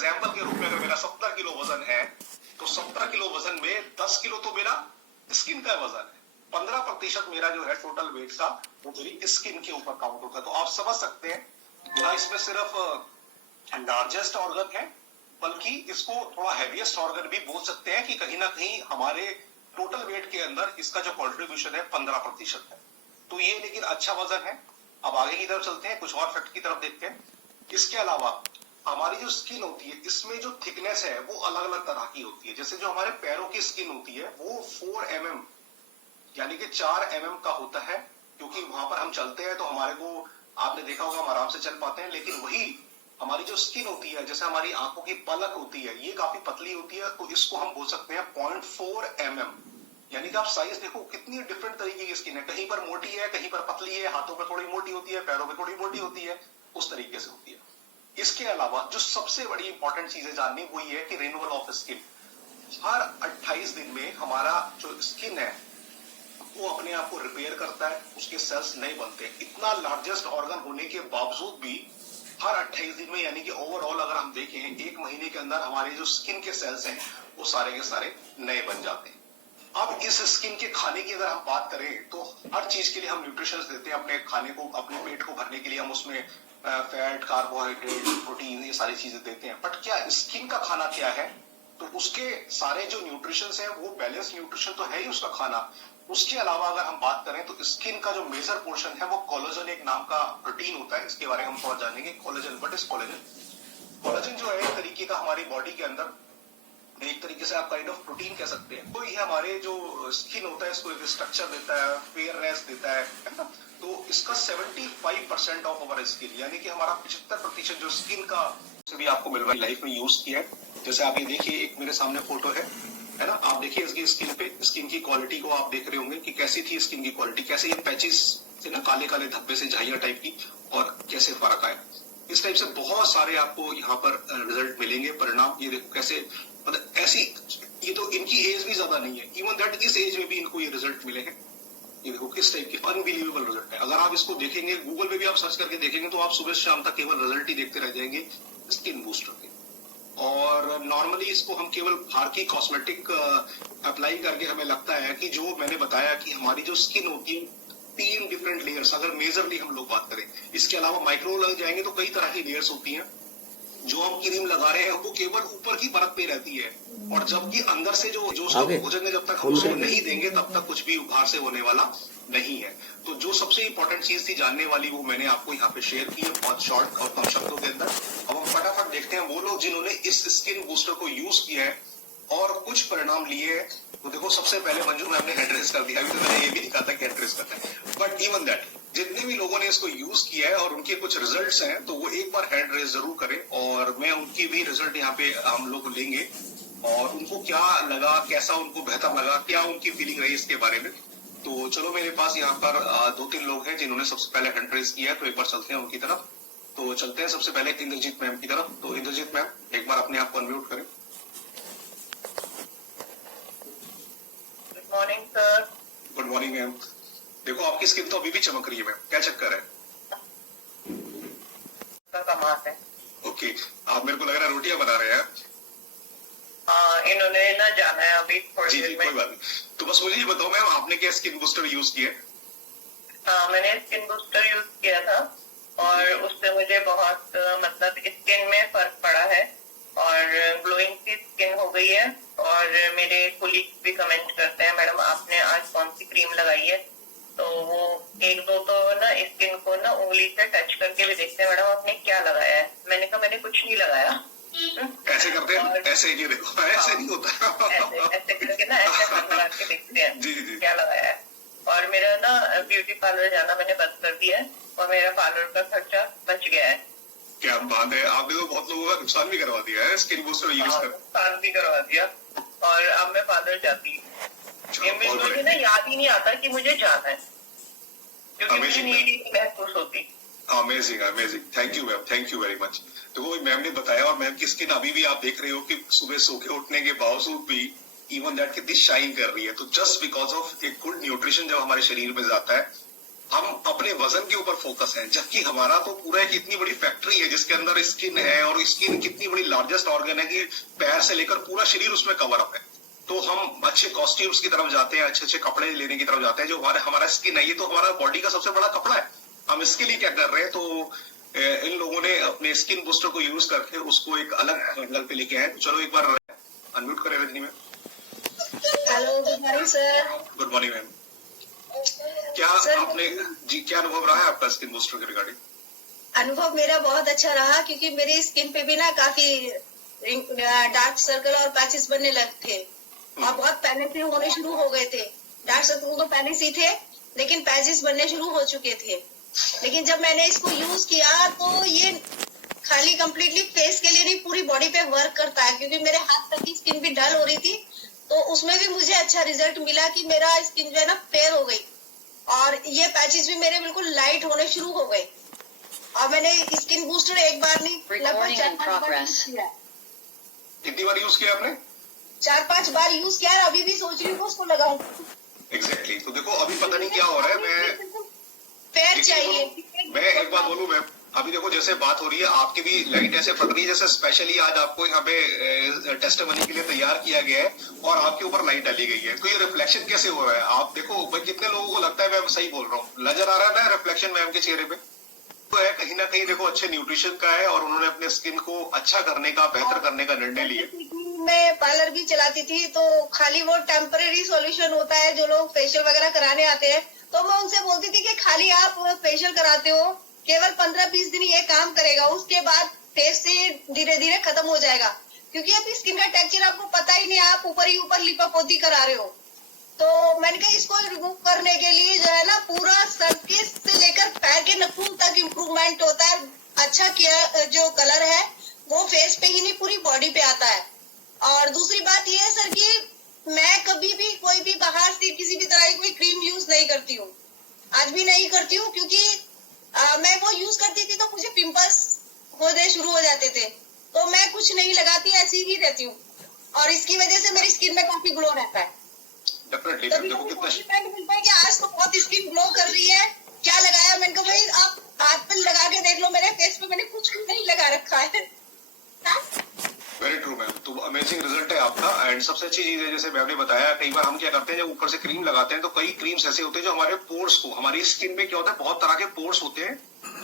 Example के रूप में अगर मेरा 70 किलो वजन है तो 70 किलो वजन में 10 किलो तो मेरा स्किन का वजन है, 15% मेरा जो है टोटल वेट का वो मेरी स्किन के ऊपर काउंट होता है। तो आप समझ सकते हैं ना, इसमें सिर्फ लार्जेस्ट ऑर्गन है, बल्कि इसको थोड़ा हैवीएस्ट ऑर्गन भी बोल सकते हैं कि कहीं ना कहीं हमारे टोटल वेट के अंदर इसका जो कॉन्ट्रीब्यूशन है 15% है। तो ये लेकिन अच्छा वजन है। अब आगे की तरफ चलते हैं, कुछ और फैक्ट की तरफ देखते हैं। इसके अलावा हमारी जो स्किन होती है इसमें जो थिकनेस है वो अलग अलग तरह की होती है। जैसे जो हमारे पैरों की स्किन होती है वो 4 mm यानी कि 4 mm का होता है, क्योंकि वहां पर हम चलते हैं तो हमारे को, आपने देखा होगा, हम आराम से चल पाते हैं। लेकिन वही हमारी जो स्किन होती है, जैसे हमारी आंखों की पलक होती है, ये काफी पतली होती है, तो इसको हम बोल सकते हैं 0.4 mm। यानी कि आप साइज देखो कितनी डिफरेंट तरीके की स्किन है, कहीं पर मोटी है, कहीं पर पतली है, हाथों पर थोड़ी मोटी होती है, पैरों में थोड़ी मोटी होती है, उस तरीके से होती है। इसके अलावा जो सबसे बड़ी इंपॉर्टेंट चीज है जाननी वो ये है कि रिन्यूअल ऑफ स्किन। हर 28 दिन में हमारा जो स्किन है वो अपने आप को रिपेयर करता है, उसके सेल्स नए बनते हैं। इतना लार्जेस्ट ऑर्गन होने के बावजूद भी हर 28 दिन में, यानी कि ओवरऑल अगर हम देखें 1 महीने के अंदर हमारे जो स्किन के सेल्स हैं वो सारे के सारे नए बन जाते हैं। अब इस स्किन के खाने की अगर हम बात करें तो हर चीज के लिए हम न्यूट्रिशंस देते हैं अपने खाने को, अपने पेट को भरने के लिए हम उसमें फैट, कार्बोहाइड्रेट, प्रोटीन, ये सारी चीजें देते हैं। बट क्या स्किन का खाना क्या है? तो उसके सारे जो न्यूट्रिशंस है वो बैलेंस न्यूट्रिशन तो है ही उसका खाना। उसके अलावा अगर हम बात करें तो स्किन का जो मेजर पोर्शन है वो कोलेजन एक नाम का प्रोटीन होता है। इसके बारे में हम थोड़ा जानेंगे। Collagen, what is collagen? Collagen जो है एक तरीके का हमारी बॉडी के अंदर, एक तरीके से आप काइंड ऑफ प्रोटीन कह सकते हैं। तो ये हमारे जो स्किन होता है इसको एक स्ट्रक्चर देता है, फेयरनेस देता है ना। तो इसका 75% ऑफ हमारा स्किन, यानी कि हमारा 75% जो स्किन का से भी आपको मिल रहा है, लाइफ में यूज किया है। जैसे आप ये देखिए, एक मेरे सामने फोटो है ना, आप देखिए इसकी स्किन पे, स्किन की क्वालिटी को आप देख रहे होंगे कि कैसी थी स्किन की क्वालिटी, कैसे ये पैचेस से ना काले काले धब्बे से झाइया टाइप की, और कैसे फर्क आया। इस टाइप से बहुत सारे आपको यहाँ पर रिजल्ट मिलेंगे, परिणाम। ये देखो कैसे, मतलब ऐसी, ये तो इनकी एज भी ज्यादा नहीं है, इवन दैट इस एज में भी इनको ये रिजल्ट मिले हैं। ये देखो किस टाइप के अनबिलीवेबल रिजल्ट है। अगर आप इसको देखेंगे, गूगल पे भी आप सर्च करके देखेंगे तो आप सुबह से शाम तक केवल रिजल्ट ही देखते रह जाएंगे स्किन बूस्टर के। और नॉर्मली इसको हम केवल बाहर की कॉस्मेटिक अप्लाई करके, हमें लगता है कि जो मैंने बताया कि हमारी जो स्किन होती है 3 डिफरेंट लेयर्स, अगर मेजरली हम लोग बात करें, इसके अलावा माइक्रो लग जाएंगे तो कई तरह की लेयर्स होती हैं। जो हम क्रीम लगा रहे हैं वो केवल ऊपर की परत पे रहती है, और जबकि अंदर से जो भोजन में जब तक हम उसको नहीं देंगे तब तक कुछ भी बाहर से होने वाला नहीं है। तो जो सबसे इंपॉर्टेंट चीज थी जानने वाली वो मैंने आपको यहाँ पे शेयर की है, बहुत शॉर्ट और कम शब्दों के अंदर। अब हम फटाफट देखते हैं वो लोग जिन्होंने इस स्किन बूस्टर को यूज किया है और कुछ परिणाम लिए हैं। तो देखो, सबसे पहले मंजू मैम ने हेड रेस कर दिया, अभी तो मैंने ये भी नहीं कहा था कि हेड रेस करना है, बट इवन दैट जितने भी लोगों ने इसको यूज किया है और उनके कुछ रिजल्ट्स हैं तो वो एक बार हैंड रेस जरूर करें, और मैं उनकी भी रिजल्ट यहाँ पे हम लोग लेंगे और उनको क्या लगा, कैसा उनको बेहतर लगा, क्या उनकी फीलिंग रही इसके बारे में। तो चलो, मेरे पास यहाँ पर 2-3 लोग हैं जिन्होंने सबसे पहले हैंड रेस किया है, तो एक बार चलते हैं उनकी तरफ। तो चलते हैं सबसे पहले इंद्रजीत मैम की तरफ। तो इंद्रजीत मैम, एक बार अपने आप को अनम्यूट करें। Good morning sir. Good morning ma'am. देखो, आपकी स्किन तो अभी भी चमक रही है मैम, क्या चक्कर है? कमाल है। ओके, आप, मेरे को लग रहा है रोटियां बना रहे हैं। इन्होंने ना जाना है अभी थोड़ी जी देर जी, में। कोई बात नहीं। तो बस मुझे ये बताओ मैम, आपने क्या स्किन बूस्टर यूज किया? मैंने स्किन बूस्टर यूज किया था और उससे मुझे बहुत मतलब स्किन में फर्क पड़ा है और ग्लोइंग सी स्किन हो गई है। और मेरे कोलीग्स भी कमेंट करते हैं, मैडम आपने आज कौन सी क्रीम लगाई है? तो वो 1-2 तो ना स्किन को ना उंगली से टच करके भी देखते हैं, मैडम आपने क्या लगाया है? मैंने कहा मैंने कुछ नहीं लगाया। ऐसे करते हैं, ऐसे ये देखो, ऐसे नहीं होता। ऐसे करके ना ऐसे हाथ लगा के देखते हैं जी जी, क्या लगाया है। और मेरा ना ब्यूटी पार्लर जाना मैंने बंद कर दिया है और मेरा पार्लर का खर्चा बच गया है। क्या बात है, आपने तो बहुत लोगों का नुकसान भी करवा दिया है स्किन बूस्टर यूज कर। नुकसान भी करवा दिया और अब मैं पार्लर जाती हूँ। मुझे ना याद ही नहीं आता कि मुझे जाना है, क्योंकि मुझे नीड ही महसूस होती। Amazing amazing, thank you ma'am, thank you very much. तो वो मैम ने बताया, और मैम की स्किन अभी भी आप देख रहे हो कि सुबह सो के उठने के बावजूद भी इवन दैट कितनी शाइन कर रही है। तो जस्ट बिकॉज ऑफ एक गुड न्यूट्रिशन जब हमारे शरीर में जाता है हम अपने वजन के ऊपर फोकस है, जबकि हमारा तो पूरा एक इतनी बड़ी फैक्ट्री है जिसके अंदर स्किन है, और स्किन कितनी बड़ी लार्जेस्ट ऑर्गन है कि पैर से लेकर पूरा शरीर उसमें कवर अप है। तो हम अच्छे कॉस्ट्यूम्स की तरफ जाते हैं, अच्छे अच्छे कपड़े लेने की तरफ जाते हैं। जो हमारा स्किन है, ये तो हमारा बॉडी का सबसे बड़ा कपड़ा है। हम इसके लिए क्या कर रहे हैं? तो इन लोगों ने अपने स्किन बूस्टर को यूज करके उसको एक अलग एंगल पे लेके आए। तो चलो एक बार अनम्यूट करें Rajni ma'am. Hello, good morning sir. Good morning ma'am. क्या आपने जी क्या अनुभव रहा है आपका स्किन बूस्टर के रिगार्डिंग? अनुभव मेरा बहुत अच्छा रहा, क्योंकि मेरी स्किन पे भी ना काफी डार्क सर्कल और पैचेस बनने लगे थे, और बहुत पहले से होने शुरू हो गए थे। डार्क सर्कल तो पहले से ही थे, लेकिन पैचेस बनने शुरू हो चुके थे। लेकिन जब मैंने इसको यूज किया तो ये खाली कंप्लीटली फेस के लिए नहीं, पूरी बॉडी पे वर्क करता है। क्योंकि मेरे हाथ तक की स्किन भी डल हो रही थी, तो उसमें भी मुझे अच्छा रिजल्ट मिला कि मेरा स्किन जो है ना फेयर हो गई, और ये पैचेस भी मेरे बिल्कुल लाइट होने शुरू हो गए। और मैंने स्किन बूस्टर एक बार नहीं, लगभग 4-5 बार यूज किया। कितनी बार यूज किया आपने? 4-5 बार यूज किया है, अभी भी सोच रही हूँ उसको लगाऊं। एग्जैक्टली। तो देखो अभी पता नहीं क्या हो रहा है। मैं फेयर चाहिए। मैं एक बात बोलूं मैम, अभी देखो जैसे बात हो रही है आपकी भी लाइट ऐसे पड़ रही है जैसे स्पेशली आज आपको यहाँ पे टेस्टिमनी के लिए तैयार किया गया है और आपके ऊपर लाइट डाली गई है। तो ये रिफ्लेक्शन कैसे हो रहा है? आप देखो भाई, कितने लोगों को लगता है मैं सही बोल रहा हूँ, नजर आ रहा है ना रिफ्लेक्शन मैम के चेहरे पे? तो है कहीं ना कहीं देखो अच्छे न्यूट्रिशन का है, और उन्होंने अपने स्किन को अच्छा करने का, बेहतर करने का निर्णय लिया। मैं पार्लर भी चलाती थी, तो खाली वो टेम्पररी सॉल्यूशन होता है। जो लोग फेशियल वगैरह कराने आते हैं, तो मैं उनसे बोलती थी कि खाली आप फेशियल कराते हो, केवल 15-20 दिन ये काम करेगा, उसके बाद फेस से धीरे धीरे खत्म हो जाएगा। क्योंकि अभी स्किन का टेक्सचर आपको पता ही नहीं, आप ऊपर ही ऊपर लिपापोती करा रहे हो। तो मैंने कहा इसको रिमूव करने के लिए जो है ना, पूरा सर के से लेकर पैर के नाखून तक इम्प्रूवमेंट होता है। अच्छा किया, जो कलर है वो फेस पे ही नहीं पूरी बॉडी पे आता है। और दूसरी बात ये है सर कि मैं कभी भी कोई भी बाहर से किसी भी तरह की कोई क्रीम यूज नहीं करती हूँ, आज भी नहीं करती हूँ। क्योंकि मैं वो यूज करती थी तो मुझे पिंपल्स होने शुरू हो जाते थे, तो मैं कुछ नहीं लगाती, ऐसी ही रहती हूँ, और इसकी वजह से मेरी स्किन में काफी ग्लो रहता है। डेफिनेटली देखो कितना मिलता है कि आज तो बहुत स्किन ग्लो कर रही है, क्या लगाया? मैंने कहा भाई आप हाथ पे लगा के देख लो, मेरे फेस पे मैंने कुछ भी नहीं लगा रखा है। Very true ma'am. तो अमेजिंग रिजल्ट है आपका। एंड सबसे अच्छी चीज है, जैसे मैम ने बताया, कई बार हम क्या करते हैं जब ऊपर से क्रीम लगाते हैं तो कई क्रीम्स ऐसे होते हैं जो हमारे पोर्स को, हमारी स्किन में क्या होता है, बहुत तरह के पोर्स होते हैं,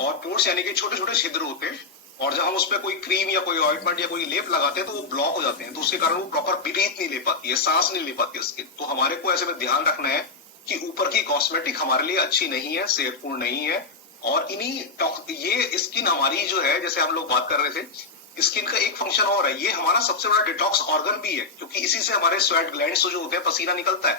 और पोर्स यानी कि छोटे छोटे छिद्र होते हैं, और जब हम उस पर कोई क्रीम या कोई ऑइंटमेंट या कोई लेप लगाते हैं तो वो ब्लॉक हो जाते हैं। तो उसके कारण वो प्रॉपर ब्रीथ नहीं ले पाती है, सांस नहीं ले पाती है स्किन। तो हमारे को ऐसे में ध्यान रखना है कि ऊपर की कॉस्मेटिक हमारे लिए अच्छी नहीं है, सेहतपूर्ण नहीं है। और ये स्किन हमारी जो है, जैसे हम लोग बात कर रहे थे, स्किन का एक फंक्शन और है, ये हमारा सबसे बड़ा डिटॉक्स ऑर्गन भी है, क्योंकि इसी से हमारे स्वेट ग्लैंड्स जो होते हैं, पसीना निकलता है।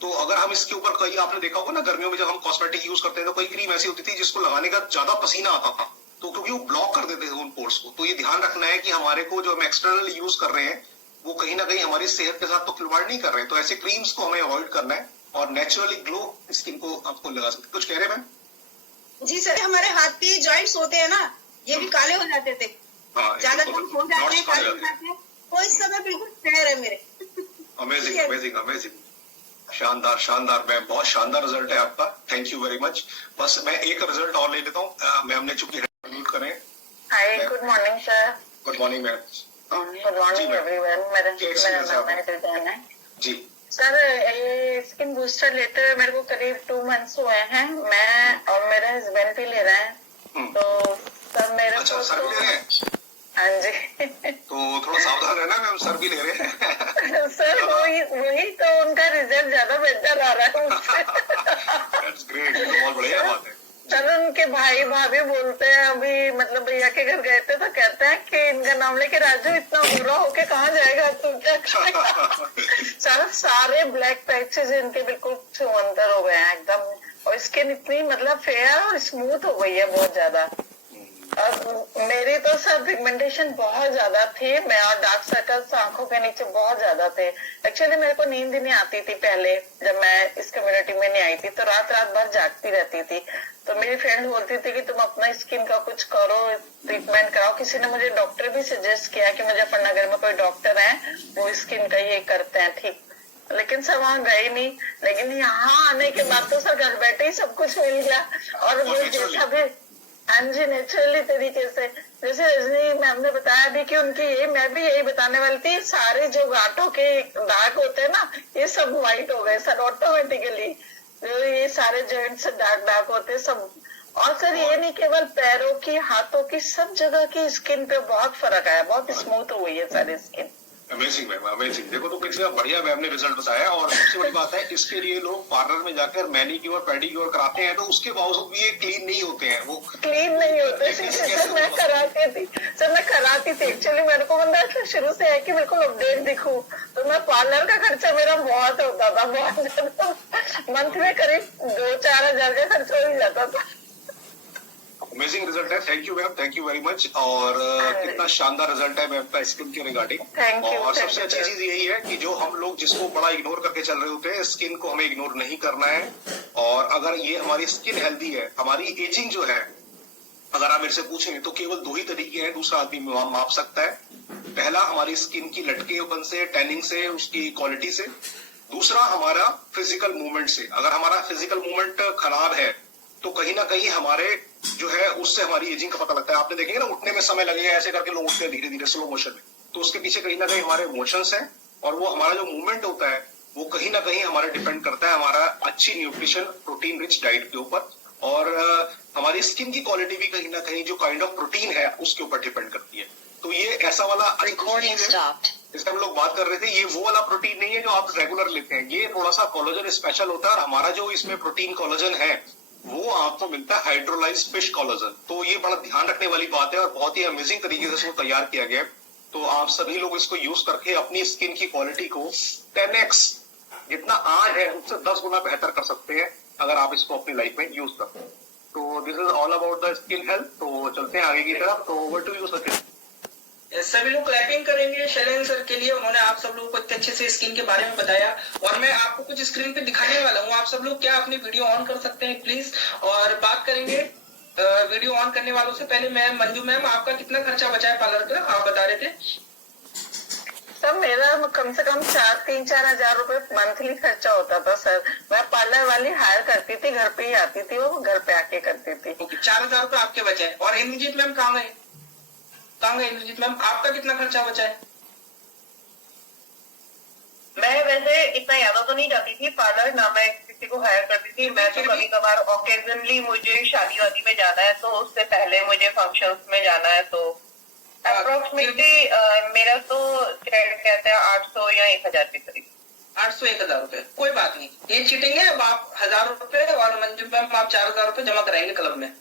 तो अगर हम इसके ऊपर, कई आपने देखा होगा ना गर्मियों में जब हम कॉस्मेटिक यूज करते हैं तो कई क्रीम ऐसी होती थी जिसको लगाने का ज्यादा पसीना आता था, तो क्योंकि वो ब्लॉक कर देते थे उन पोर्स को। तो ये ध्यान रखना है कि हमारे को जो हम एक्सटर्नल यूज कर रहे हैं वो कहीं ना कहीं हमारी सेहत के साथ तो खिलवाड़ नहीं कर रहे हैं। तो ऐसे क्रीम्स को हमें अवॉइड करना है और नेचुरली ग्लो स्किन को आपको लगा सकते। कुछ कह रहे हैं? जी सर, हमारे हाथ पे जॉइंट्स होते हैं ना, ये भी काले हो जाते थे, ज्यादा हो जाते हैं, काले हो जाते हैं, तो इस समय बिल्कुल फेयर है मेरे। अमेजिंग अमेजिंग अमेजिंग, शानदार शानदार मैम, बहुत शानदार रिजल्ट है आपका। Thank you very much. बस मैं एक रिजल्ट और ले लेता हूँ मैम ने, चूंकि म्यूट करें। Hi, good morning sir. Good morning ma'am. Good morning everyone. मेरा नाम है जी सर। ये स्किन बूस्टर लेते हुए मेरे को करीब 2 मंथ्स हुए हैं। मैं और मेरे हस्बैंड भी ले रहे हैं। तो सर मेरे अच्छा, सर भी ले रहे हैं? हाँ जी। तो थोड़ा सावधान रहना मैम, सर भी ले रहे हैं। सर वही तो उनका रिजल्ट ज्यादा बेहतर आ रहा है मुझसे। That's great, ये तो बहुत बढ़िया बात है। सर उनके भाई भाभी बोलते हैं, अभी मतलब भैया के घर गए थे तो कहते हैं कि इनका नाम लेके राजू इतना बुरा होके कहाँ जाएगा, तू क्या करेगा? सर सारे ब्लैक पैचेस इनके बिल्कुल छुअंतर हो गए हैं एकदम, और स्किन इतनी मतलब फेयर और स्मूथ हो गई है बहुत ज्यादा। और मेरी तो सर पिगमेंटेशन बहुत ज्यादा थी, मैं और डार्क सर्कल्स आंखों के नीचे बहुत ज्यादा थे। एक्चुअली मेरे को नींद ही नहीं आती थी पहले, जब मैं इस कम्युनिटी में नहीं आई थी तो रात रात भर जागती रहती थी। तो मेरी फ्रेंड बोलती थी कि तुम अपना स्किन का कुछ करो, ट्रीटमेंट कराओ। किसी ने मुझे डॉक्टर भी सजेस्ट किया कि मुजफ्फरनगर में कोई डॉक्टर है वो स्किन का ये करते हैं ठीक। लेकिन सर वहाँ गए नहीं। लेकिन यहाँ आने के बाद तो सर घर बैठे ही सब कुछ मिल गया। और वो जैसा भी, हाँ जी, नेचुरली तरीके से, जैसे रजनी मैम ने बताया भी कि उनकी ये, मैं भी यही बताने वाली थी, सारे जो गांठों के दाग होते हैं ना, ये सब व्हाइट हो गए सर ऑटोमेटिकली। जो ये सारे जॉइंट से दाग होते हैं सब। और सर ये नहीं, केवल पैरों की, हाथों की, सब जगह की स्किन पे बहुत फर्क आया, बहुत स्मूथ हो गई है सारी स्किन। Amazing ma'am, amazing. देखो तो कितना बढ़िया मैम ने रिजल्ट बताया। और सबसे बड़ी बात है, इसके लिए लोग पार्लर में जाकर मैनीक्योर पेडिक्योर कराते हैं, तो उसके बावजूद भी ये क्लीन नहीं होते हैं, वो क्लीन नहीं होते। सर मैं कराती थी एक्चुअली, मेरे को मतलब शुरू से है कि मेरे को अपडेट दिखूं, तो मैं पार्लर का खर्चा मेरा बहुत होता था, बहुत ज्यादा। मंथ में करीब 2-4 हजार का खर्चा हो जाता था। अमेजिंग रिजल्ट है। Thank you ma'am, thank you very much. और कितना शानदार रिजल्ट है मैम का स्किन के रिगार्डिंग। और सबसे अच्छी चीज यही है कि जो हम लोग जिसको बड़ा इग्नोर करके चल रहे होते हैं, स्किन को हमें इग्नोर नहीं करना है। और अगर ये हमारी स्किन हेल्दी है, हमारी एजिंग जो है, अगर आप मेरे से पूछेंगे तो केवल 2 ही तरीके हैं दूसरा आदमी माप सकता है। पहला हमारी स्किन की लटकेपन से, टैनिंग से, उसकी क्वालिटी से। दूसरा हमारा फिजिकल मूवमेंट से। अगर हमारा फिजिकल मूवमेंट खराब है तो कहीं ना कहीं हमारे जो है उससे हमारी एजिंग का पता लगता है। आपने देखेंगे ना, उठने में समय लगेगा, ऐसे करके लोग उठते हैं धीरे धीरे स्लो मोशन में, तो उसके पीछे कहीं ना कहीं हमारे इमोशंस हैं। और वो हमारा जो मूवमेंट होता है वो कहीं ना कहीं हमारा डिपेंड करता है हमारा अच्छी न्यूट्रिशन, प्रोटीन रिच डाइट के ऊपर। और हमारी स्किन की क्वालिटी भी कहीं ना कहीं जो काइंड ऑफ प्रोटीन है उसके ऊपर डिपेंड करती है। तो ये ऐसा वाला जिसका हम लोग बात कर रहे थे, ये वो वाला प्रोटीन नहीं है जो आप रेगुलर लेते हैं। ये थोड़ा सा कोलेजन स्पेशल होता है। और हमारा जो इसमें प्रोटीन कोलेजन है वो आपको मिलता है हाइड्रोलाइज फिश कोलेजन। तो ये बड़ा ध्यान रखने वाली बात है और बहुत ही अमेजिंग तरीके से इसको तैयार किया गया है। तो आप सभी लोग इसको यूज करके अपनी स्किन की क्वालिटी को 10x जितना आज है उससे 10 गुना बेहतर कर सकते हैं, अगर आप इसको अपनी लाइफ में यूज करते हैं। तो this is all about the skin health. तो चलते हैं आगे की तरफ। तो ओवर टू यू सचिन। सभी लोग क्लैपिंग करेंगे शैलेंद्र सर के लिए। उन्होंने आप सब लोगों को इतने अच्छे से स्किन के बारे में बताया। और मैं आपको कुछ स्क्रीन पे दिखाने वाला हूँ। आप सब लोग क्या अपनी वीडियो ऑन कर सकते हैं प्लीज, और बात करेंगे। वीडियो ऑन करने वालों से पहले मैं, मंजू मैम, आपका कितना खर्चा बचा है पार्लर का, आप बता रहे थे? सर मेरा कम से कम 3-4 हजार रुपए मंथली खर्चा होता था सर। मैं पार्लर वाली हायर करती थी, घर पे ही आती थी, वो घर पे आके करती थी। 4,000 रुपए आपके बचे हैं। और इंद्रजीत मैम कहाँ गए? इंद्रजीत मैम, आपका कितना खर्चा बचा है? मैं वैसे इतना ज्यादा तो नहीं जाती थी पार्लर, ना मैं किसी को हायर करती थी। मैं तो कभी कभार ओकेजनली मुझे शादी वादी में जाना है, तो उससे पहले मुझे फंक्शंस में जाना है, तो अप्रोक्सीमेटली मेरा तो कहते हैं 800 या 1000 के करीब। 800-1000 रुपए, कोई बात नहीं, ये चीटिंग है। अब आप 1000 रुपए और मंजू मैम आप 4000 रुपए जमा कराएंगे क्लब में।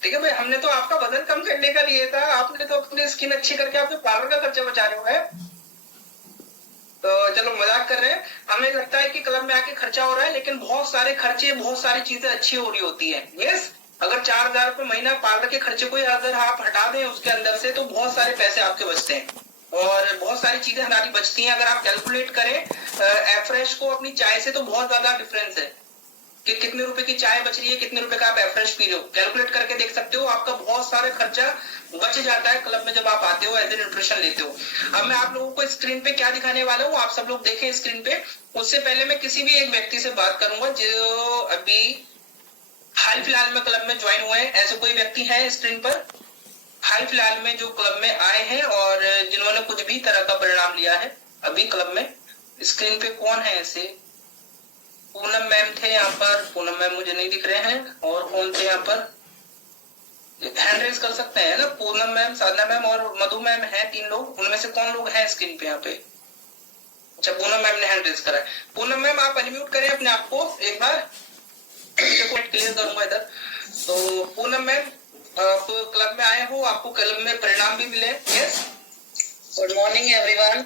ठीक है भाई, हमने तो आपका वजन कम करने का लिए था, आपने तो अपनी स्किन अच्छी करके आपके पार्लर का खर्चा बचा रहे हो है। तो चलो मजाक कर रहे हैं। हमें लगता है कि क्लब में आके खर्चा हो रहा है, लेकिन बहुत सारे खर्चे, बहुत सारी चीजें अच्छी हो रही होती है। यस, अगर 4000 रुपए महीना पार्लर के खर्चे को अगर आप हटा दें उसके अंदर से, तो बहुत सारे पैसे आपके बचते हैं और बहुत सारी चीजें हमारी बचती हैं। अगर आप कैलकुलेट करें एफ्रेश को अपनी चाय से, तो बहुत ज्यादा डिफरेंस है कि कितने रुपए की चाय बच रही है, कितने रुपए का आप एफ्रेश पी रहे हो। कैलकुलेट करके देख सकते हो, आपका बहुत सारा खर्चा बच जाता है क्लब में जब आप आते हो, एज ए न्यूट्रिशन लेते हो। अब मैं आप लोगों को स्क्रीन पे क्या दिखाने वाला हूँ, आप सब लोग देखें स्क्रीन पे। उससे पहले मैं किसी भी एक व्यक्ति से बात करूंगा जो अभी हाल फिलहाल में क्लब में ज्वाइन हुए हैं। ऐसे कोई व्यक्ति है स्क्रीन पर हाल फिलहाल में जो क्लब में आए हैं और जिन्होंने कुछ भी तरह का परिणाम लिया है अभी क्लब में? स्क्रीन पे कौन है ऐसे? पूनम मैम थे यहाँ पर, पूनम मैम मुझे नहीं दिख रहे हैं। और कौन थे यहाँ पर? हैंड रेज कर सकते हैं ना, पूनम मैम, साधना मैम और मधु मैम है, 3 लोग। उनमें से कौन लोग हैं स्क्रीन पे यहाँ पे? अच्छा, पूनम मैम ने हैंड रेज करा है। पूनम मैम आप अनम्यूट करें अपने आप को एक बार, क्लियर करूंगा इधर। तो पूनम मैम, आप क्लब में आए हो, आपको क्लब में परिणाम भी मिले। Yes, good morning everyone.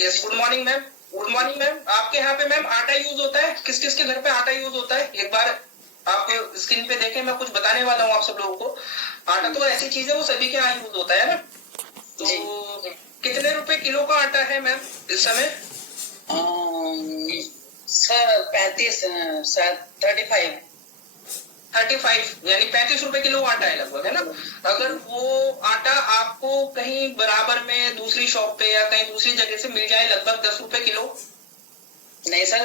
Yes, good morning ma'am. Good morning ma'am. आपके यहाँ पे मैम आटा यूज होता है? किस किस के घर पे आटा यूज होता है? एक बार आप स्क्रीन पे देखें, मैं कुछ बताने वाला हूँ आप सब लोगों को। आटा तो ऐसी चीज है वो सभी के यहाँ यूज होता है ना। तो कितने रुपए किलो का आटा है मैम इस समय? सर 35 यानी 35 रुपए किलो आटा है लगभग, है ना। अगर वो आटा आपको कहीं बराबर में दूसरी शॉप पे या कहीं दूसरी जगह से मिल जाए लगभग 10 रुपए किलो, नहीं सर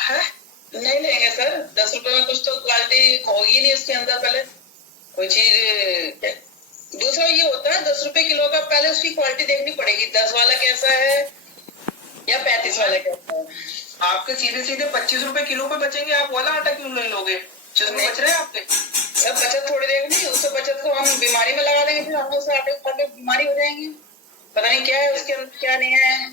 है? नहीं लेंगे सर, 10 रुपए में कुछ तो क्वालिटी होगी नहीं उसके अंदर। पहले कोई चीज, दूसरा ये होता है 10 रुपए किलो का, पहले उसकी क्वालिटी देखनी पड़ेगी, 10 वाला कैसा है या 35 वाला कैसा है। आपके सीधे सीधे 25 रुपए किलो पे बचेंगे, आप वाला आटा क्यों नहीं लोगे जिसमें बच रहे हैं आपके? सर बचत थोड़ी देंगे नहीं, उस बचत को हम बीमारी में लगा देंगे, फिर हम उस आटे को खा के बीमारी हो जाएंगे। पता नहीं क्या है उसके अंदर, क्या नहीं है,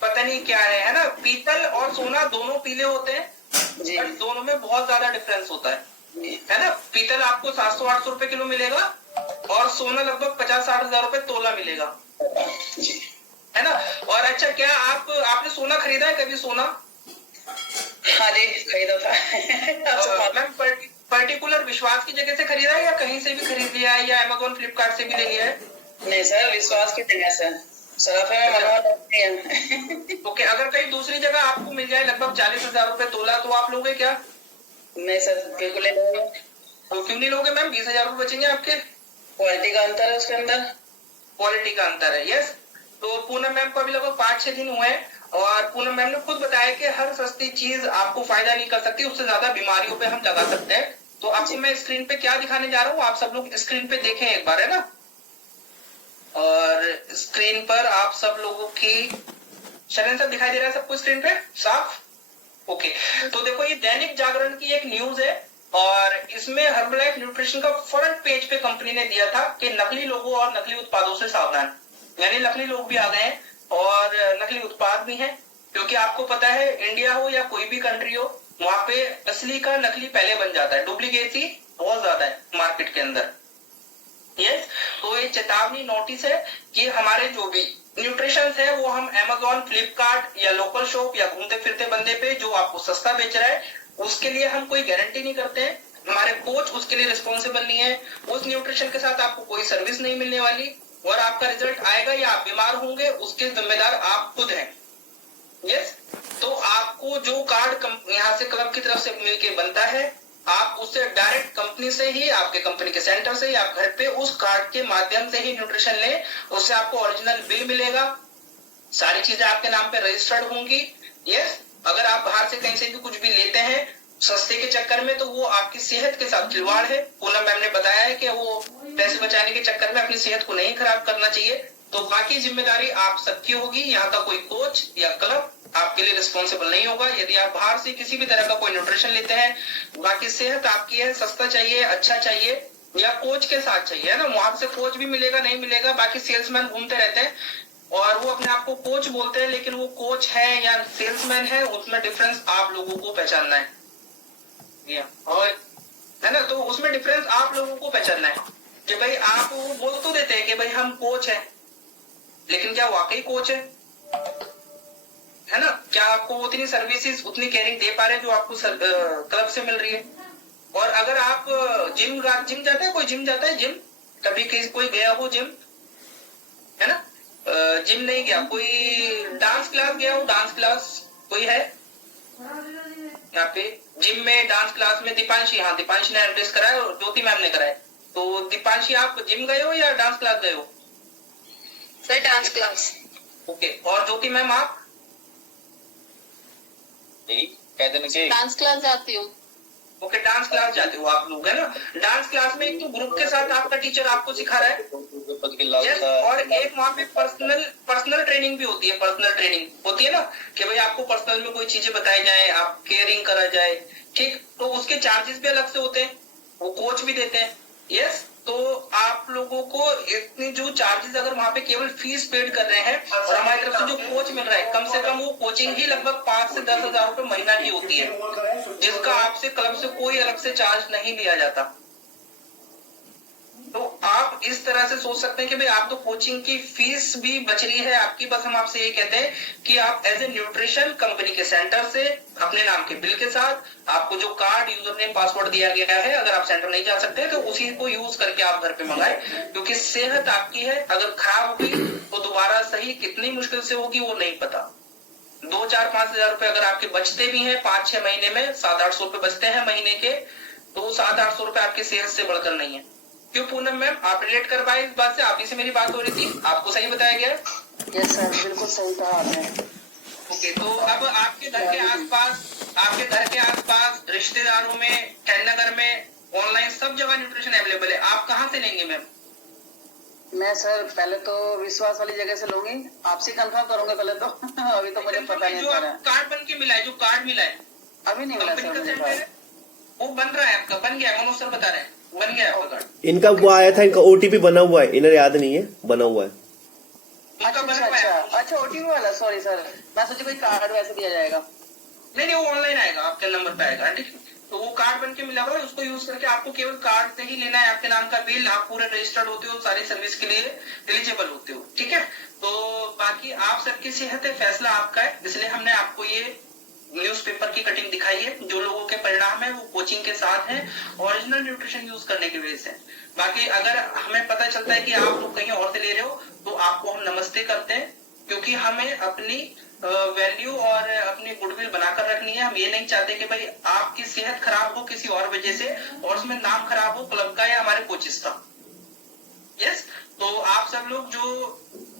पता नहीं क्या है ना। पीतल और सोना दोनों पीले होते हैं जी, बट दोनों में बहुत ज्यादा डिफरेंस होता है ना। पीतल आपको 700-800 रुपए किलो मिलेगा और सोना लगभग 50-60 हजार रुपए तोला मिलेगा जी, है ना। और अच्छा, क्या आपने सोना खरीदा है कभी? सोना हाँ जी खरीदा था। मैम पर्टिकुलर विश्वास की जगह से खरीदा है या कहीं से भी खरीद लिया है या अमेज़न फ्लिपकार्ट से भी ले लिया है? नहीं सर, विश्वास की जगह से सराफे में मनवा सकते हैं। ओके, अगर कहीं दूसरी जगह आपको मिल जाए लगभग 40 हजार रुपए तोला तो आप लोगे क्या? नहीं सर, बिल्कुल नहीं लोगे। तो क्यों नहीं लोगे मैम? 20 हजार रुपए बचेंगे आपके। क्वालिटी का अंतर है उसके अंदर, क्वालिटी का अंतर है। यस, तो पूनम मैम को अभी लगभग 5-6 दिन हुए हैं और पूनम मैम ने खुद बताया कि हर सस्ती चीज आपको फायदा नहीं कर सकती, उससे ज्यादा बीमारियों पे हम लगा सकते हैं। तो आपको मैं स्क्रीन पे क्या दिखाने जा रहा हूँ, आप सब लोग स्क्रीन पे देखें एक बार, है ना। और स्क्रीन पर आप सब लोगों की शरण सर दिखाई दे रहा है सबको स्क्रीन पे साफ? ओके, तो देखो ये दैनिक जागरण की एक न्यूज है और इसमें हर्बलाइफ न्यूट्रिशन का फ्रंट पेज पे कंपनी ने दिया था कि नकली लोगों और नकली उत्पादों से सावधान। यानी नकली लोग भी आ गए हैं और नकली उत्पाद भी हैं, क्योंकि आपको पता है इंडिया हो या कोई भी कंट्री हो, वहां पे असली का नकली पहले बन जाता है, डुप्लीकेसी बहुत ज्यादा है मार्केट के अंदर। यस, तो ये चेतावनी नोटिस है कि हमारे जो भी न्यूट्रिशन है वो हम अमेज़न, फ्लिपकार्ट या लोकल शॉप या घूमते फिरते बंदे पे जो आपको सस्ता बेच रहा है उसके लिए हम कोई गारंटी नहीं करते हैं, हमारे कोच उसके लिए रिस्पॉन्सिबल नहीं है, उस न्यूट्रिशन के साथ आपको कोई सर्विस नहीं मिलने वाली और आपका रिजल्ट आएगा या आप बीमार होंगे उसके जिम्मेदार आप खुद हैं। यस, तो आपको जो कार्ड यहाँ से क्लब की तरफ से मिलके बनता है, आप उससे डायरेक्ट कंपनी से ही, आपके कंपनी के सेंटर से ही आप घर पे उस कार्ड के माध्यम से ही न्यूट्रिशन लें, उससे आपको ओरिजिनल बिल मिलेगा, सारी चीजें आपके नाम पे रजिस्टर्ड होंगी। यस, अगर आप बाहर से कहीं से भी कुछ भी लेते हैं सस्ते के चक्कर में तो वो आपकी सेहत के साथ खिलवाड़ है। पूनम मैम ने बताया है कि वो पैसे बचाने के चक्कर में अपनी सेहत को नहीं खराब करना चाहिए, तो बाकी जिम्मेदारी आप सबकी होगी। यहाँ का कोई कोच या क्लब आपके लिए रिस्पॉन्सिबल नहीं होगा यदि आप बाहर से किसी भी तरह का कोई न्यूट्रिशन लेते हैं। बाकी सेहत आपकी है, सस्ता चाहिए, अच्छा चाहिए या कोच के साथ चाहिए, है ना। वहां से कोच भी मिलेगा नहीं मिलेगा, बाकी सेल्समैन घूमते रहते हैं और वो अपने आप को कोच बोलते हैं, लेकिन वो कोच है या सेल्समैन है उसमें डिफरेंस आप लोगों को पहचानना है, और है ना। तो उसमें डिफरेंस आप लोगों को पहचानना है कि भाई आप वो बोल तो देते हैं कि भाई हम कोच हैं, लेकिन क्या वाकई कोच है ना। क्या आपको उतनी सर्विसेज, उतनी केयरिंग दे पा रहे हैं जो आपको क्लब से मिल रही है। और अगर आप जिम जाते हैं, कोई जिम जाता है, जिम कभी कोई गया हो जिम, है ना। जिम नहीं गया, कोई डांस क्लास गया हो, डांस क्लास कोई है यहाँ पे जिम में? डांस क्लास में दीपांशी, हाँ दीपांशी ने एड्रेस कराया और ज्योति मैम ने कराया। तो दीपांशी आप जिम गए हो या डांस क्लास गए हो? Sir dance class. ओके, और ज्योति मैम आप? डांस क्लास जाती हूँ। ओके, डांस क्लास जाते हो आप लोग, है ना। डांस क्लास में एक तो ग्रुप के साथ आपका टीचर आपको सिखा रहा है, yes, और एक वहाँ पे पर्सनल ट्रेनिंग भी होती है। पर्सनल ट्रेनिंग होती है ना कि भाई आपको पर्सनल में कोई चीजें बताई जाए, आप केयरिंग करा जाए, ठीक। तो उसके चार्जेस भी अलग से होते हैं, वो कोच भी देते हैं। यस, तो आप लोगों को इतनी जो चार्जेस अगर वहाँ पे केवल फीस पेड कर रहे हैं और हमारी तरफ से जो कोच मिल रहा है, कम से कम वो कोचिंग ही लगभग 5 से 10 हजार रुपए महीना की होती है, जिसका आपसे क्लब से कोई अलग से चार्ज नहीं लिया जाता। तो आप इस तरह से सोच सकते हैं कि भाई आप तो कोचिंग की फीस भी बच रही है आपकी, बस हम आपसे ये कहते हैं कि आप एज ए न्यूट्रिशन कंपनी के सेंटर से अपने नाम के बिल के साथ आपको जो कार्ड, यूजर नेम, पासवर्ड दिया गया है, अगर आप सेंटर नहीं जा सकते तो उसी को यूज करके आप घर पे मंगाए, क्योंकि सेहत आपकी है। अगर खराब हुई तो दोबारा सही कितनी मुश्किल से होगी वो नहीं पता। 2, 4, 5 हजार रुपए अगर आपके बचते भी हैं 5-6 महीने में, 700-800 रुपए बचते हैं महीने के, तो 700-800 रुपए आपकी सेहत से बढ़कर नहीं है। क्यों पूनम मैम, आप रिलेट कर पाए इस बात से? आप ही से मेरी बात हो रही थी, आपको सही बताया गया? यस सर, बिल्कुल सही कहा आपने। ओके, तो अब आपके घर के आसपास रिश्तेदारों में, ठहरनगर में, ऑनलाइन सब जगह न्यूट्रिशन अवेलेबल है। आप कहाँ से लेंगे मैम? मैं सर पहले तो विश्वास वाली जगह से लूंगी, आपसे कंफर्म करूंगा पहले तो अभी तो मुझे पता नहीं जो सर। कार्ड बन के मिला है, जो कार्ड मिला है अभी नहीं मिला कंपनी सर का मुझे सेंटर है, कार्ड। वो बन रहा है आपका, बन गया है, मनोज सर बता रहे हैं बन गया है आपका कार्ड। इनका वो आया था, इनका ओटीपी बना हुआ है, इन्हें याद नहीं है, बना हुआ है। इनका बन अच्छा हुआ है। अच्छा अच्छा, ओटीपी वाला, सॉरी सर, मैं सोची कोई कार्ड वैसे दिया जाएगा। नहीं, वो ऑनलाइन आएगा, आपके नंबर पे आएगा, ठीक है। तो वो कार्ड बन के मिला हुआ है, उसको यूज करके आपको केवल कार्ड से ही लेना है, आपके नाम का बिल, आप पूरे रजिस्टर्ड होते हो, सारी सर्विस के लिए एलिजिबल होते हो, ठीक है। तो बाकी आप सबकी सेहत है, फैसला आपका है, इसलिए हमने आपको ये न्यूज़पेपर की कटिंग दिखाई है। जो लोगों के परिणाम है वो कोचिंग के साथ है, ओरिजिनल न्यूट्रिशन यूज करने की वजह से। बाकी अगर हमें पता चलता है कि आप लोग कहीं और से ले रहे हो तो आपको हम नमस्ते करते हैं, क्योंकि हमें अपनी वैल्यू और अपनी गुडविल बनाकर रखनी है। हम ये नहीं चाहते कि भाई आपकी सेहत खराब हो किसी और वजह से और उसमें नाम खराब हो क्लब का या हमारे कोचेस का। यस, तो आप सब लोग जो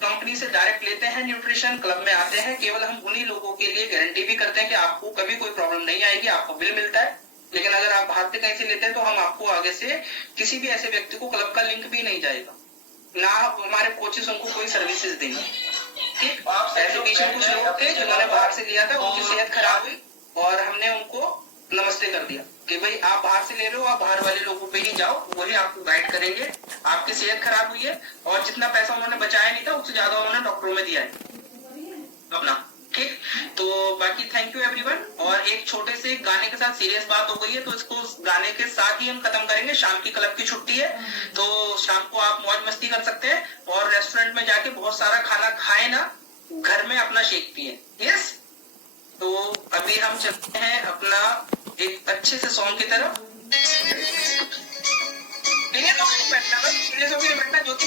कंपनी से डायरेक्ट लेते हैं न्यूट्रिशन, क्लब में आते हैं, केवल हम उन्हीं लोगों के लिए गारंटी भी करते हैं कि आपको कभी कोई प्रॉब्लम नहीं आएगी, आपको बिल मिलता है। लेकिन अगर आप बाहर से कहीं से लेते हैं तो हम आपको आगे से किसी भी ऐसे व्यक्ति को क्लब का लिंक भी नहीं जाएगा, ना हमारे कोचेस उनको कोई सर्विसेज देंगे, ठीक। ऐसे बीच में कुछ लोग थे जिन्होंने बाहर से लिया था, उनकी सेहत खराब हुई और हमने उनको नमस्ते कर दिया कि भाई आप बाहर से ले रहे हो, आप बाहर वाले लोगों पे ही जाओ, वही आपको गाइड करेंगे। आपकी सेहत खराब हुई है और जितना पैसा उन्होंने बचाया नहीं था उससे ज्यादा उन्होंने डॉक्टरों में दिया है अपना, ठीक। तो बाकी थैंक यू एवरीवन। और एक छोटे से गाने के साथ सीरियस बात हो गई है, तो इसको गाने के साथ ही हम खत्म करेंगे। शाम की क्लब की छुट्टी है, तो शाम को आप मौज मस्ती कर सकते हैं और रेस्टोरेंट में जाके बहुत सारा खाना खाए ना, घर में अपना शेक पिए। यस, तो अभी हम चलते हैं अपना एक अच्छे से सॉन्ग की तरफ। बैठना ज्योति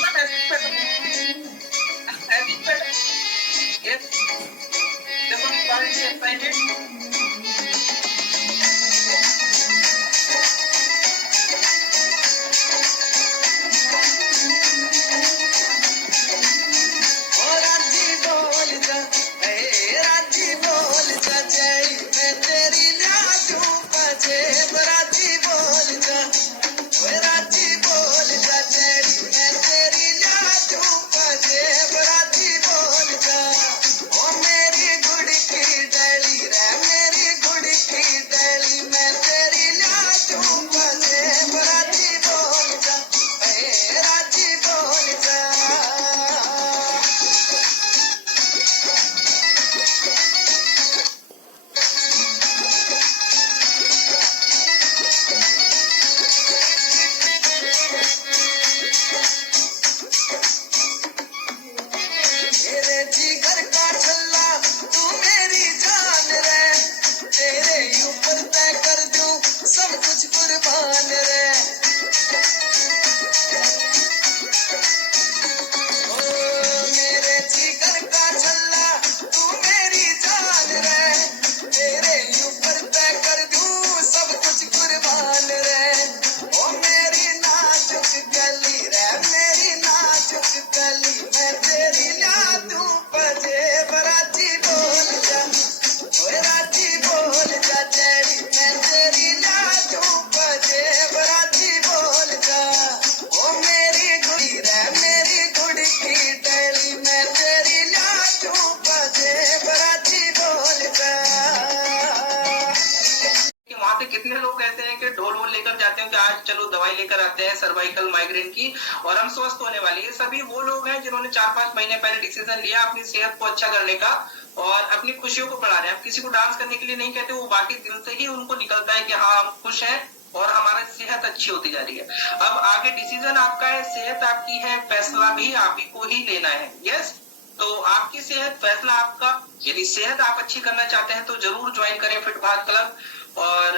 कितने लोग कहते हैं कि ढोल वोल लेकर जाते हैं कि आज चलो दवाई लेकर आते हैं सर्वाइकल माइग्रेन की और हम स्वस्थ होने वाले। ये सभी वो लोग हैं जिन्होंने 4-5 महीने पहले डिसीजन लिया अपनी सेहत को अच्छा करने का और अपनी खुशियों को बढ़ा रहे हैं। आप किसी को डांस करने के लिए नहीं कहते, वो बाकी दिल से ही उनको निकलता है कि हाँ हम खुश हैं और हमारी सेहत अच्छी होती जा रही है। अब आगे डिसीजन आपका है, सेहत आपकी है, फैसला भी आप ही को ही लेना है। यस, तो आपकी सेहत फैसला आपका। यदि सेहत आप अच्छी करना चाहते हैं तो जरूर ज्वाइन करें फिट भारत क्लब। और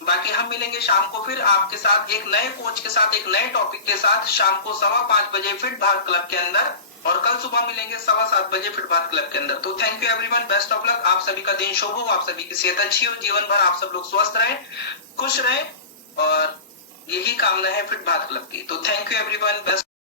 बाकी हम मिलेंगे शाम को फिर आपके साथ एक नए कोच के साथ एक नए टॉपिक के साथ शाम को 5:15 बजे फिट भारत क्लब के अंदर, और कल सुबह मिलेंगे 7:15 बजे फिट भारत क्लब के अंदर। तो thank you everyone, best of luck. आप सभी का दिन शुभ हो, आप सभी की सेहत अच्छी हो, जीवन भर आप सब लोग स्वस्थ रहें, खुश रहें, और यही कामना है फिट भारत क्लब की। तो थैंक यू एवरीवन, बेस्ट।